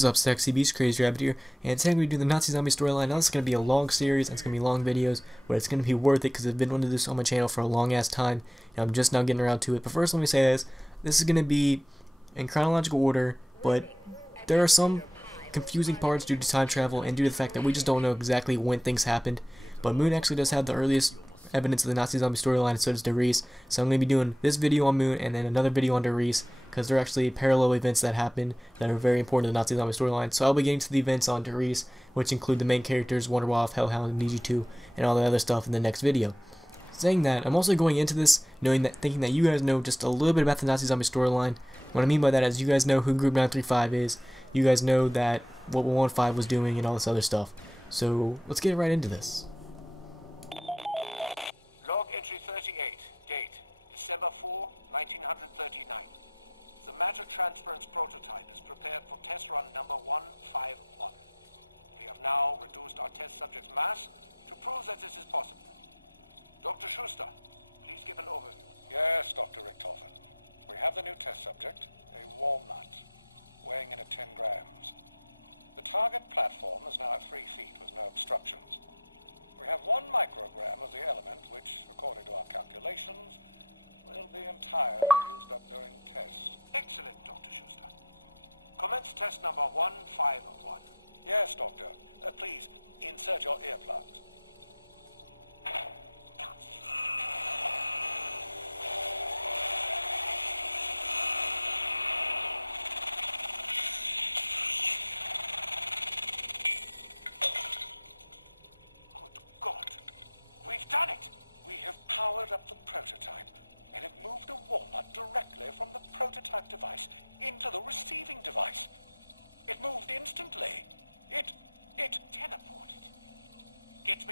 What's up, Sexy Beast? Crazy Rabbit here, and today I'm going to do the Nazi Zombie storyline. Now, this is going to be a long series, and it's going to be long videos, but it's going to be worth it because I've been wanting to do this on my channel for a long-ass time, and I'm just now getting around to it. But first, let me say this is going to be in chronological order, but there are some confusing parts due to time travel and due to the fact that we just don't know exactly when things happened. But Moon actually does have the earliest evidence of the Nazi Zombie storyline, and so does Derice. So I'm going to be doing this video on Moon and then another video on Derice, because they're actually parallel events that happen that are very important to the Nazi Zombie storyline. So I'll be getting to the events on Derice, which include the main characters, Wonderwolf, Hellhound, and Niji2, and all the other stuff in the next video. Saying that, I'm also going into this thinking that you guys know just a little bit about the Nazi Zombie storyline. What I mean by that is you guys know who Group 935 is, you guys know that what 115 was doing, and all this other stuff. So let's get right into this. Log entry 38, date December 4, 1939. The matter transference prototype is prepared for test run number 151. We have now reduced our test subject's mass to prove that this is possible. Dr. Schuster, please give an over. Yes, Dr. Richtofen. We have the new test subject, a walnut, weighing in at 10 grams. The target platform is now at 3 feet with no obstructions. We have 1 microgram of the element which, according to our calculations, will be entirely used up during the test. Excellent, Dr. Schuster. Commence test number 151. Yes, Doctor. Please insert your earplugs.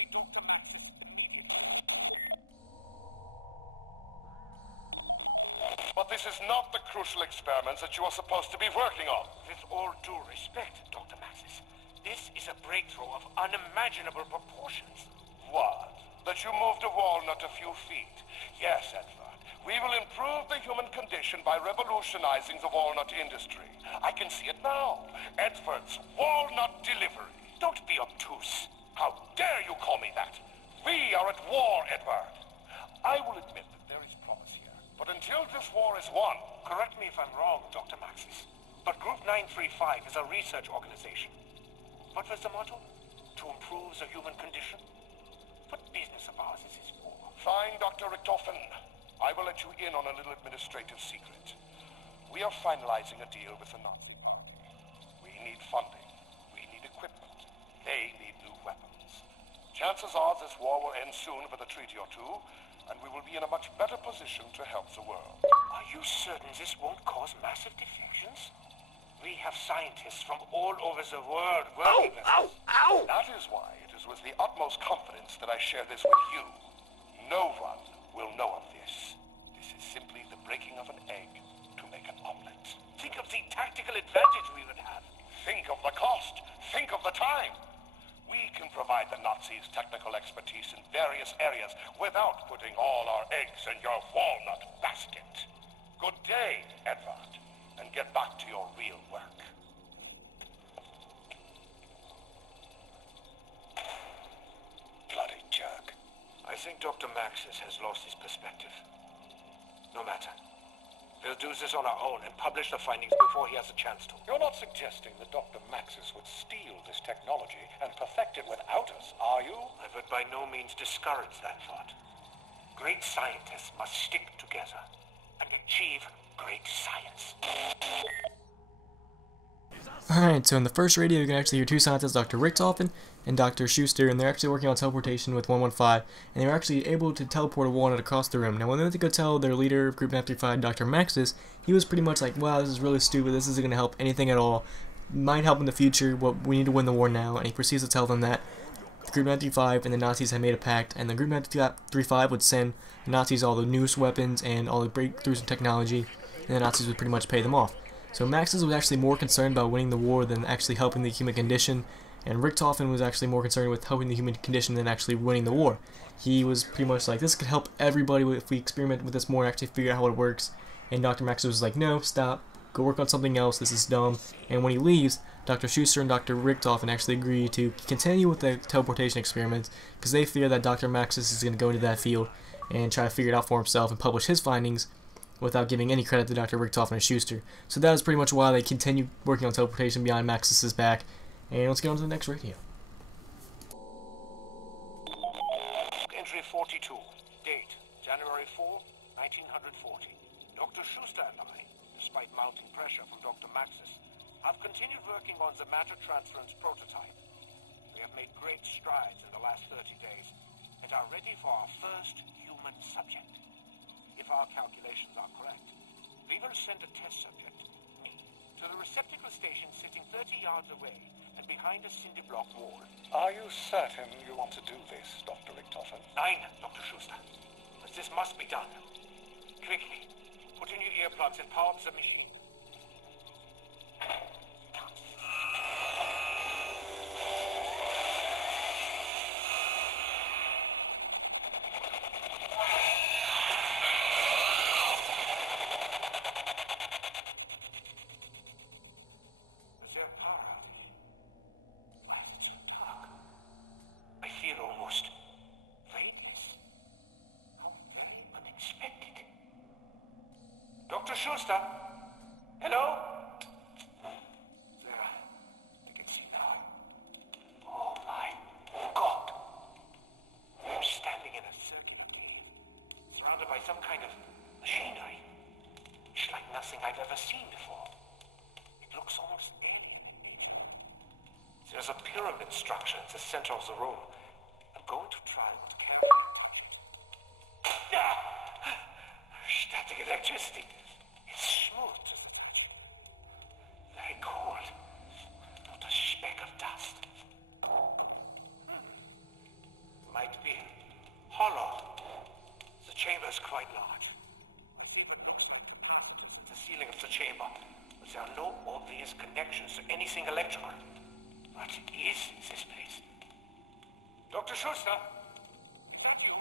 Dr. Maxis immediately. But this is not the crucial experiments that you are supposed to be working on. With all due respect, Dr. Maxis, this is a breakthrough of unimaginable proportions. What? That you moved a walnut a few feet? Yes, Edward. We will improve the human condition by revolutionizing the walnut industry. I can see it now. Edward's walnut delivery. Don't be obtuse. How dare you call me that? We are at war, Edward. I will admit that there is promise here. But until this war is won... Correct me if I'm wrong, Dr. Maxis, but Group 935 is a research organization. What was the motto? To improve the human condition? What business of ours is this for? Fine, Dr. Richtofen. I will let you in on a little administrative secret. We are finalizing a deal with the Nazi Party. We need funding. We need equipment. They need new weapons. Chances are this war will end soon with a treaty or two, and we will be in a much better position to help the world. Are you certain this won't cause massive defections? We have scientists from all over the world working with us. Ow! That is why it is with the utmost confidence that I share this with you. No one will know of this. This is simply the breaking of an egg to make an omelet. Think of the tactical advantage we would have. Think of the cost. Think of the time. We can provide the Nazis technical expertise in various areas without putting all our eggs in your walnut basket. Good day, Edward, and get back to your real work. Bloody jerk. I think Dr. Maxis has lost his perspective. No matter. We'll do this on our own and publish the findings before he has a chance to. You're not suggesting that Dr. Maxis would steal this technology and perfect it without us, are you? I would by no means discourage that thought. Great scientists must stick together and achieve great science. Alright, so in the first radio you can actually hear two scientists, Dr. Richtofen and Dr. Schuster, and they're actually working on teleportation with 115, and they were actually able to teleport a walnut across the room. Now when they went to go tell their leader of Group 935, Dr. Maxis, he was pretty much like, wow, this is really stupid, this isn't going to help anything at all, might help in the future, but we need to win the war now, and he proceeds to tell them that Group 935 and the Nazis had made a pact, and the Group 935 would send the Nazis all the newest weapons and all the breakthroughs in technology, and the Nazis would pretty much pay them off. So Maxis was actually more concerned about winning the war than actually helping the human condition, and Richtofen was actually more concerned with helping the human condition than actually winning the war. He was pretty much like, this could help everybody if we experiment with this more and actually figure out how it works, and Dr. Maxis was like, no, stop, go work on something else, this is dumb. And when he leaves, Dr. Schuster and Dr. Richtofen actually agree to continue with the teleportation experiments because they fear that Dr. Maxis is going to go into that field and try to figure it out for himself and publish his findings without giving any credit to Dr. Richtofen and Schuster. So that is pretty much why they continue working on teleportation behind Maxis' back. And let's get on to the next radio. Entry 42. Date, January 4, 1940. Dr. Schuster and I, despite mounting pressure from Dr. Maxis, have continued working on the matter transference prototype. We have made great strides in the last 30 days and are ready for our first human subject. If our calculations are correct, we will send a test subject, me, to the receptacle station sitting 30 yards away and behind a cinder block wall. Are you certain you want to do this, Dr. Richtofen? Nein, Dr. Schuster. But this must be done. Quickly, put in your earplugs and power up the machine. Dr. Schuster? Hello? There. I can see now. Oh my God. I'm standing in a circular cave, surrounded by some kind of machinery. It's like nothing I've ever seen before. It looks almost alien. There's a pyramid structure at the center of the room. I'm going to try what careful. Static electricity. It's smooth to the touch. Very cold. Not a speck of dust. Might be hollow. The chamber is quite large. The ceiling of the chamber. But there are no obvious connections to anything electrical. What is this place? Dr. Schuster? Is that you?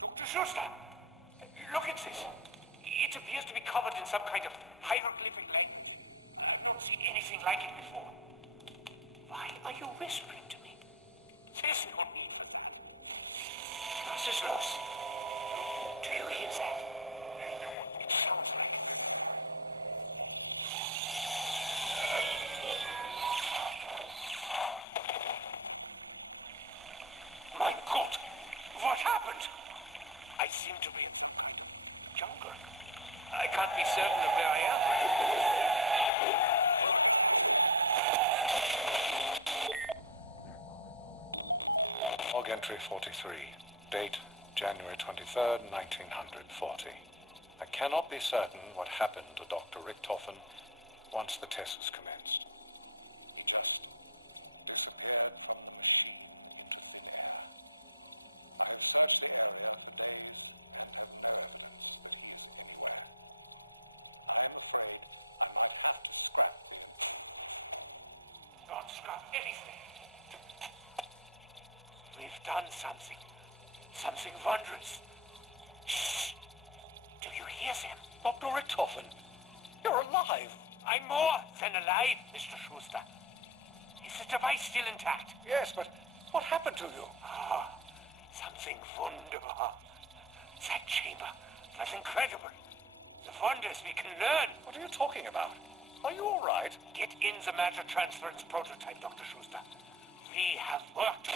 Dr. Schuster? Look at this. It appears to be covered in some kind of hieroglyphic language. I've never seen anything like it before. Why are you whispering to me? There's no need for that. Was ist los? Do you hear that? It sounds like... My God! What happened? I seem to be in some kind of jungle. I can't be certain of where I am. Log entry 43. Date, January 23rd, 1940. I cannot be certain what happened to Dr. Richtofen once the test is commenced. He just disappeared from the machine. Not scrap anything. We've done something. Something wondrous. Shh. Do you hear them? Dr. Richtofen, you're alive. I'm more than alive, Mr. Schuster. Is the device still intact? Yes, but what happened to you? Ah, something wonderful. That chamber was incredible. The wonders we can learn. What are you talking about? Are you all right? Get in the matter transference prototype, Dr. Schuster. We have worked.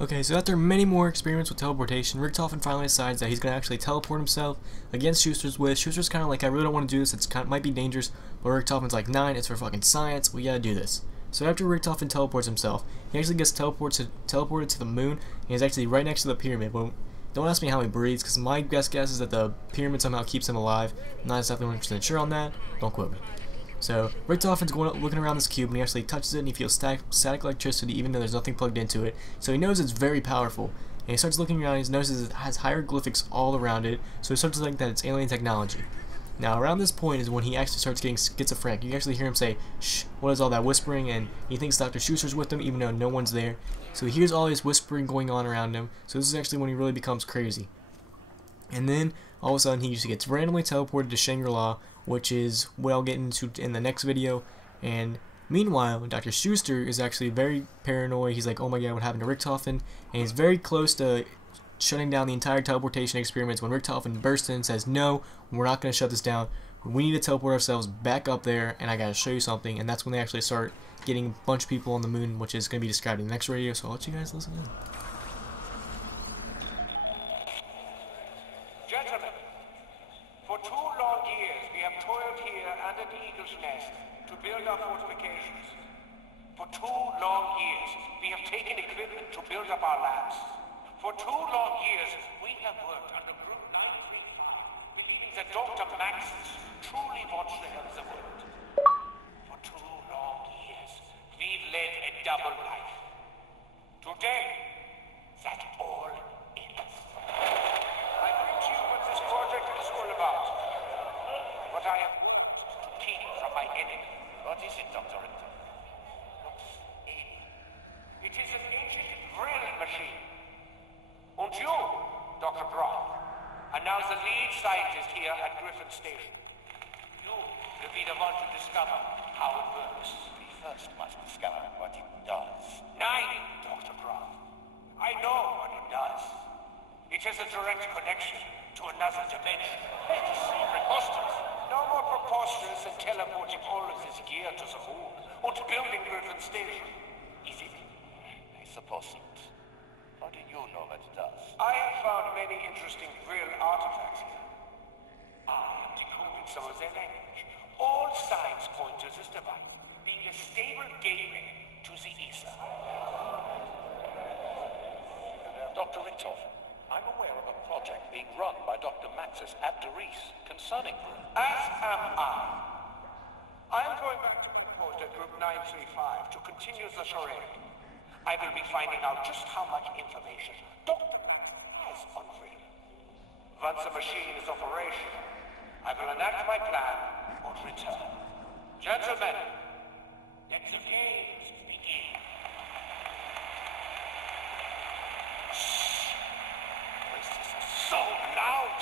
Okay, so after many more experiments with teleportation, Richtofen finally decides that he's going to actually teleport himself against Schuster's wish. Schuster's kind of like, I really don't want to do this, it's kind of, might be dangerous, but Richtofen's like, nah, it's for fucking science, we gotta do this. So after Richtofen teleports himself, he actually gets teleported to the moon, and he's actually right next to the pyramid. Well, don't ask me how he breathes, because my best guess is that the pyramid somehow keeps him alive. I'm not exactly 100% sure on that, don't quote me. So Richtofen's looking around this cube, and he actually touches it, and he feels static electricity even though there's nothing plugged into it. So he knows it's very powerful, and he starts looking around, and he notices it has hieroglyphics all around it, so he starts to think that it's alien technology. Now around this point is when he actually starts getting schizophrenic. You can actually hear him say, shh, what is all that whispering, and he thinks Dr. Schuster's with him even though no one's there. So he hears all this whispering going on around him, so this is actually when he really becomes crazy. And then all of a sudden he just gets randomly teleported to Shangri-La, which is what I'll get into in the next video. And meanwhile, Dr. Schuster is actually very paranoid. He's like, oh my god, what happened to Richtofen? And he's very close to shutting down the entire teleportation experiments when Richtofen bursts in and says, no, we're not going to shut this down. We need to teleport ourselves back up there, and I got to show you something. And that's when they actually start getting a bunch of people on the moon, which is going to be described in the next video, so I'll let you guys listen in. Gentlemen, for 2 long years we have toiled here under the Eagle's Nest to build our fortifications. For 2 long years we have taken equipment to build up our labs. For 2 long years we have worked under Group 935, believing that Dr. Maxis truly wants to help the world. For 2 long years we've led a double life. Today, that all ends. I bring to you what this project is all about. What I have to keep from my enemy. What is it, Dr. Richter? It is an ancient drill machine. And you, Dr. Brock, are now the lead scientist here at Griffin Station. You will be the one to discover how it works. We first must discover what it does. Nein, Dr. Brock. I know what it does. It has a direct connection to another dimension. It's preposterous. No more preposterous than teleporting all of this gear to the moon and building Griffin Station. Is it? I suppose not. How do you know what it does? I have found many interesting real artifacts here. I am decoding some of their language. All signs point to this device being a stable gateway to the ether. Dr. Richtofen, I'm aware of a project being run by Dr. Maxis at Doris concerning Group. As am I. I am going back to report at Group 935 to continue the charade. I will be finding out just how much information Dr. Maxis has on Griffin. Once the machine is operational, I will enact my plan and return. Gentlemen, let the games begin. This is so loud.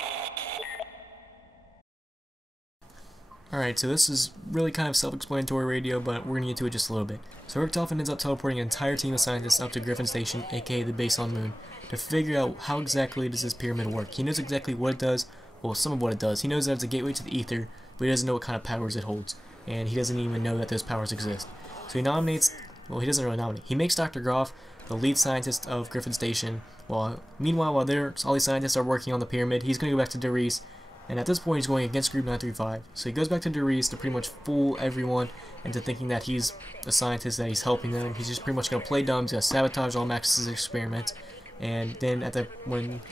Alright, so this is really kind of self-explanatory radio, but we're going to get to it just a little bit. So Richtofen ends up teleporting an entire team of scientists up to Griffin Station, aka the base on Moon, to figure out how exactly does this pyramid work. He knows exactly what it does, well, some of what it does. He knows that it's a gateway to the ether, but he doesn't know what kind of powers it holds, and he doesn't even know that those powers exist. So he nominates, well, he doesn't really nominate, he makes Dr. Groff the lead scientist of Griffin Station. Meanwhile, while all these scientists are working on the pyramid, he's going to go back to Doris. And at this point, he's going against Group 935. So he goes back to Doris to pretty much fool everyone into thinking that he's a scientist, that he's helping them. He's just pretty much going to play dumb. He's going to sabotage all Maxis' experiments. And then when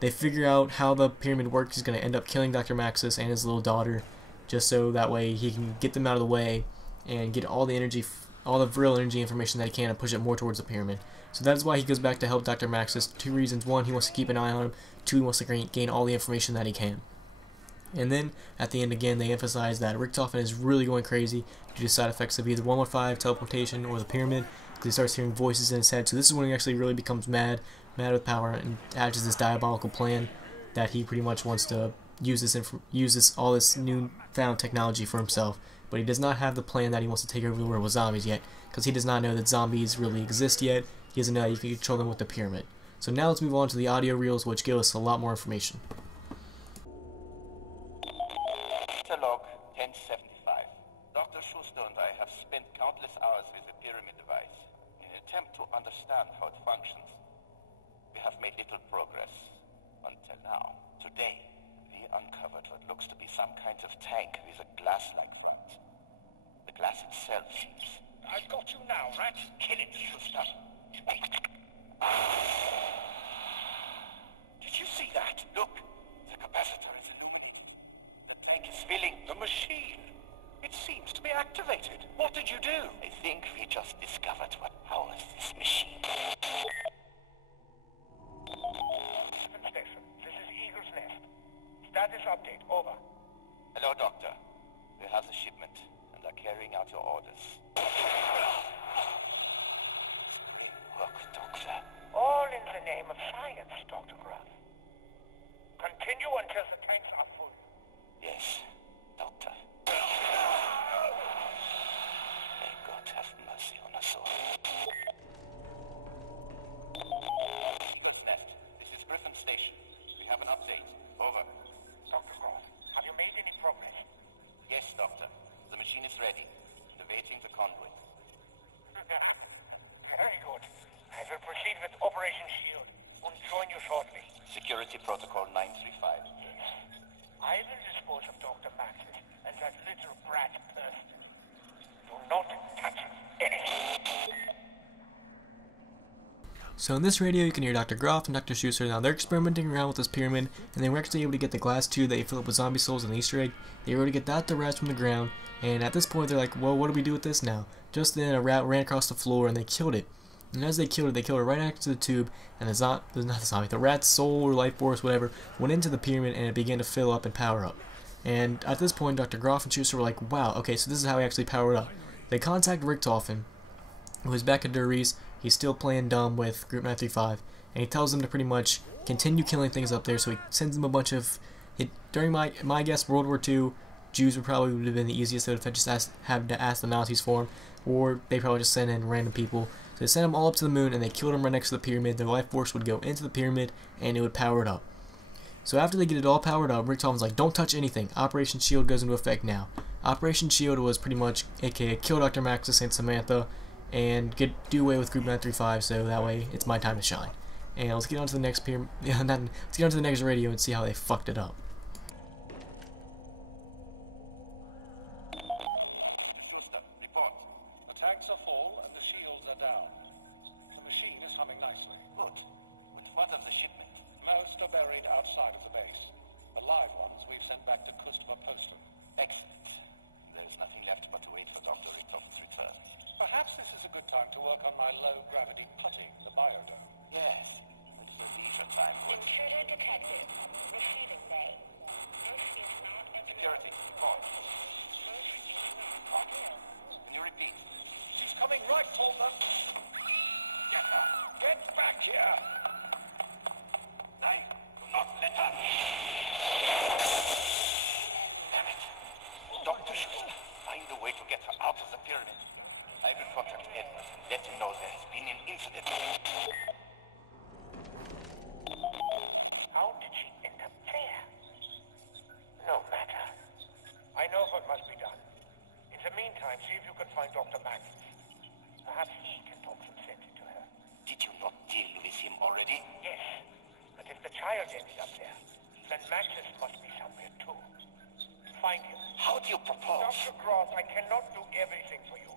they figure out how the pyramid works, he's going to end up killing Dr. Maxis and his little daughter, just so that way he can get them out of the way and get all the energy, all the real energy information that he can, and push it more towards the pyramid. So that is why he goes back to help Dr. Maxis. 2 reasons. 1, he wants to keep an eye on him. 2, he wants to gain all the information that he can. And then, at the end again, they emphasize that Richtofen is really going crazy due to side effects of either 115, teleportation, or the pyramid, because he starts hearing voices in his head. So this is when he actually really becomes mad with power, and hatches this diabolical plan that he pretty much wants to use all this newfound technology for himself. But he does not have the plan that he wants to take over the world with zombies yet, because he does not know that zombies really exist yet. He doesn't know that you can control them with the pyramid. So now let's move on to the audio reels, which give us a lot more information. Log 1075. Dr. Schuster and I have spent countless hours with the pyramid device in an attempt to understand how it functions. We have made little progress until now. Today, we uncovered what looks to be some kind of tank with a glass-like front. The glass itself seems... I've got you now, Rat. Kill it, Schuster. Did you see that? Look, the capacitor is illuminated. The tank is filling. The machine. It seems to be activated. What did you do? I think we just discovered what powers this machine. Station. This is Eagle's Nest. Status update. Over. Hello, Doctor. We have the shipment and are carrying out your orders. Great work, Doctor. All in the name of science, Dr. Gruff. Continue you until the tanks are full. Yes, Doctor. May God have mercy on us all. Sequence Nest, this is Griffin Station. We have an update. Over. Dr. Groff, have you made any progress? Yes, Doctor. The machine is ready. Awaiting the convoy. Very good. I will proceed with Operation Shield and join you shortly. Security Protocol 935. Yes. I will dispose of Dr. Maxis and that little brat person. Do not touch anything. So in this radio, you can hear Dr. Groff and Dr. Schuster. Now they're experimenting around with this pyramid, and they were actually able to get the glass tube that you fill up with zombie souls and the Easter egg. They were able to get that to rise from the ground, and at this point they're like, well, what do we do with this now? Just then a rat ran across the floor and they killed it. And as they killed it right next to the tube, and the rat's soul or life force, whatever, went into the pyramid and it began to fill up and power up. And at this point, Dr. Groff and Schuster were like, wow, okay, so this is how we actually power it up. They contact Richtofen, who is back at Der Riese. He's still playing dumb with Group 935, and he tells them to pretty much continue killing things up there, so he sends them a bunch of... During my guess, World War II, Jews would have been the easiest. They would have just had to ask the Nazis for them, or they probably just send in random people. So they sent them all up to the moon, and they killed them right next to the pyramid. Their life force would go into the pyramid, and it would power it up. So after they get it all powered up, Richtofen's like, don't touch anything. Operation SHIELD goes into effect now. Operation SHIELD was pretty much, aka kill Dr. Maxis and Samantha, and do away with Group 935, so that way it's my time to shine. And let's get on to the next pyramid. Let's get on to the next radio and see how they fucked it up. Report. The tanks are full and the shields are down. The machine is humming nicely. Good. But what of the shipment? Most are buried outside of the base. The live ones we've sent back to Christopher Poston. Excellent. There's nothing left but to wait for Dr. Richtofen's return. Perhaps this is a good time to work on my low-gravity putting, the biodome. Yes. It's a leisure time. Intruder detected. Receiving bay. This is not a Security, report. Can you repeat? She's coming right for them. Get her. Get back here. I do not let her. Damn it. Dr. Schuster, find a way to get her out of the pyramid. I will contact Edwards and let him know there has been an incident. How did she end up there? No matter. I know what must be done. In the meantime, see if you can find Dr. Maxis. Perhaps he can talk some sense into her. Did you not deal with him already? Yes, but if the child ended up there, then Maxis must be somewhere too. Find him. How do you propose? Dr. Groff, I cannot do everything for you.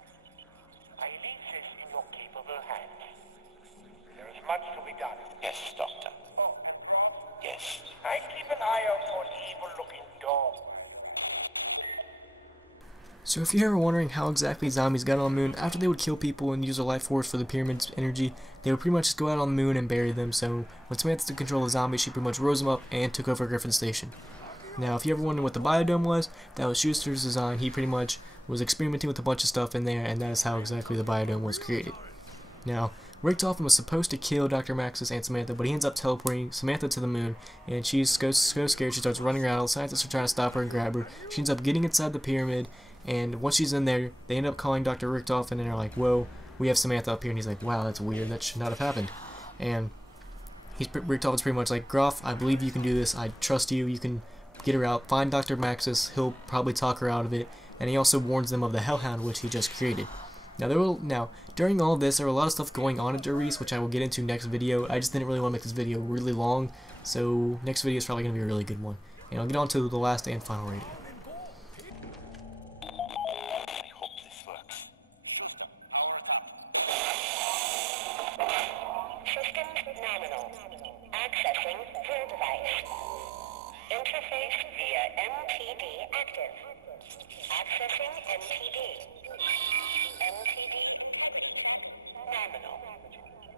I leave this in your capable hands. There is much to be done. Yes, Doctor. Yes. I keep an eye out for an evil-looking dog. So if you're ever wondering how exactly zombies got on the moon, after they would kill people and use their life force for the pyramid's energy, they would pretty much just go out on the moon and bury them. So when Samantha took control of the zombies, she pretty much rose them up and took over Griffin Station. Now, if you ever wondered what the biodome was, that was Schuster's design. He pretty much was experimenting with a bunch of stuff in there, and that is how exactly the biodome was created. Now, Richtofen was supposed to kill Dr. Maxis and Samantha, but he ends up teleporting Samantha to the moon, and she goes so scared she starts running around. All the scientists are trying to stop her and grab her. She ends up getting inside the pyramid, and once she's in there, they end up calling Dr. Richtofen, and they're like, whoa, we have Samantha up here, and he's like, wow, that's weird, that should not have happened. And Richtofen's pretty much like, Groff, I believe you can do this, I trust you, you can get her out, find Dr. Maxis, he'll probably talk her out of it, and he also warns them of the Hellhound, which he just created. Now, during all of this, there were a lot of stuff going on at Der Riese, which I will get into next video. I just didn't really want to make this video really long, so next video is probably going to be a really good one. And I'll get on to the last and final rating. I hope this works. Schuster, power it up. Systems nominal. Accessing the device. Interface via MTD active. Accessing MTD. MTD nominal.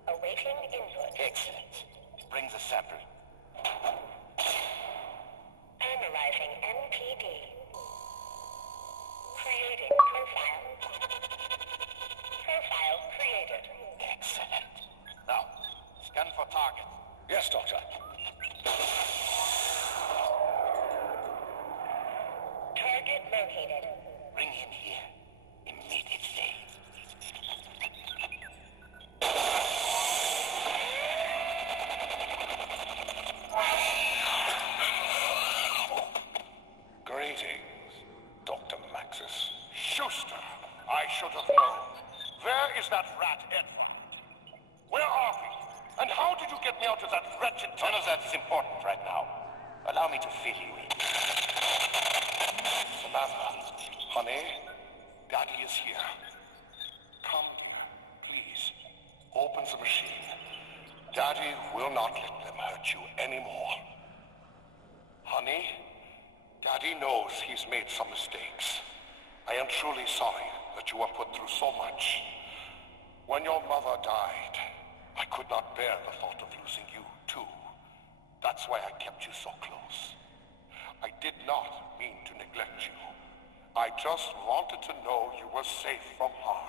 Awaiting input. Excellent. Bring the sample. Analyzing MTD. Creating profile. Profile created. Excellent. Now, scan for target. Yes, Doctor. None of that is important right now. Allow me to fill you in. Samantha, honey, Daddy is here. Come, dear, please. Open the machine. Daddy will not let them hurt you anymore. Honey, Daddy knows he's made some mistakes. I am truly sorry that you were put through so much. When your mother died, I could not bear the thought of losing you, too. That's why I kept you so close. I did not mean to neglect you. I just wanted to know you were safe from harm.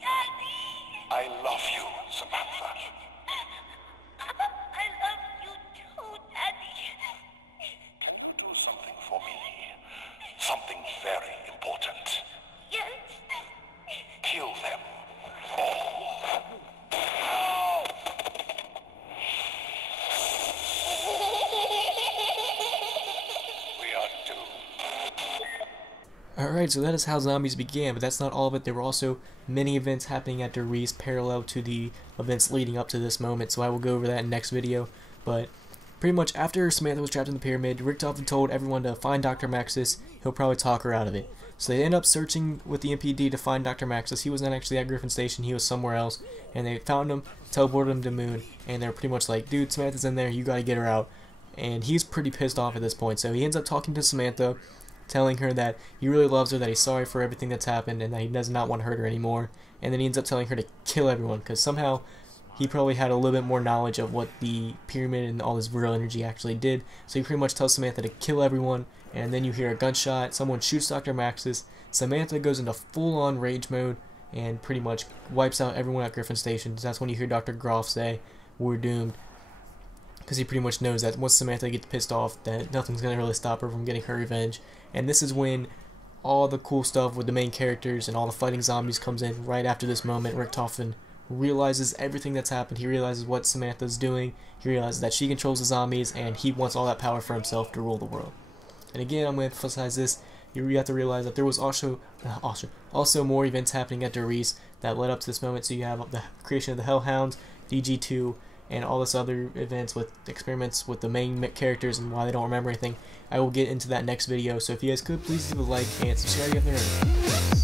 Daddy! I love you, Samantha. I love you too, Daddy. Can you do something for me? Something very important. Yes. Kill them all. We are doomed. Alright, so that is how zombies began, but that's not all of it. There were also many events happening at Der Riese parallel to the events leading up to this moment, so I will go over that in the next video. But pretty much after Samantha was trapped in the pyramid, Richtofen told everyone to find Dr. Maxis. He'll probably talk her out of it. So they end up searching with the MPD to find Dr. Maxis. He was not actually at Griffin Station, he was somewhere else, and they found him, teleported him to Moon, and they're pretty much like, dude, Samantha's in there, you gotta get her out. And he's pretty pissed off at this point, so he ends up talking to Samantha, telling her that he really loves her, that he's sorry for everything that's happened, and that he does not want to hurt her anymore. And then he ends up telling her to kill everyone, because somehow he probably had a little bit more knowledge of what the pyramid and all this real energy actually did. So he pretty much tells Samantha to kill everyone, and then you hear a gunshot, someone shoots Dr. Maxis, Samantha goes into full-on rage mode, and pretty much wipes out everyone at Griffin Station. That's when you hear Dr. Groff say, "We're doomed," because he pretty much knows that once Samantha gets pissed off, that nothing's going to really stop her from getting her revenge. And this is when all the cool stuff with the main characters and all the fighting zombies comes in. Right after this moment, Richtofen realizes everything that's happened. He realizes what Samantha's doing. He realizes that she controls the zombies, and he wants all that power for himself to rule the world. And again, I'm going to emphasize this. You have to realize that there was also more events happening at Der Riese that led up to this moment. So you have the creation of the Hellhounds, DG2, and all this other events with experiments with the main characters and why they don't remember anything. I will get into that next video, so if you guys could, please leave a like and subscribe if you're new.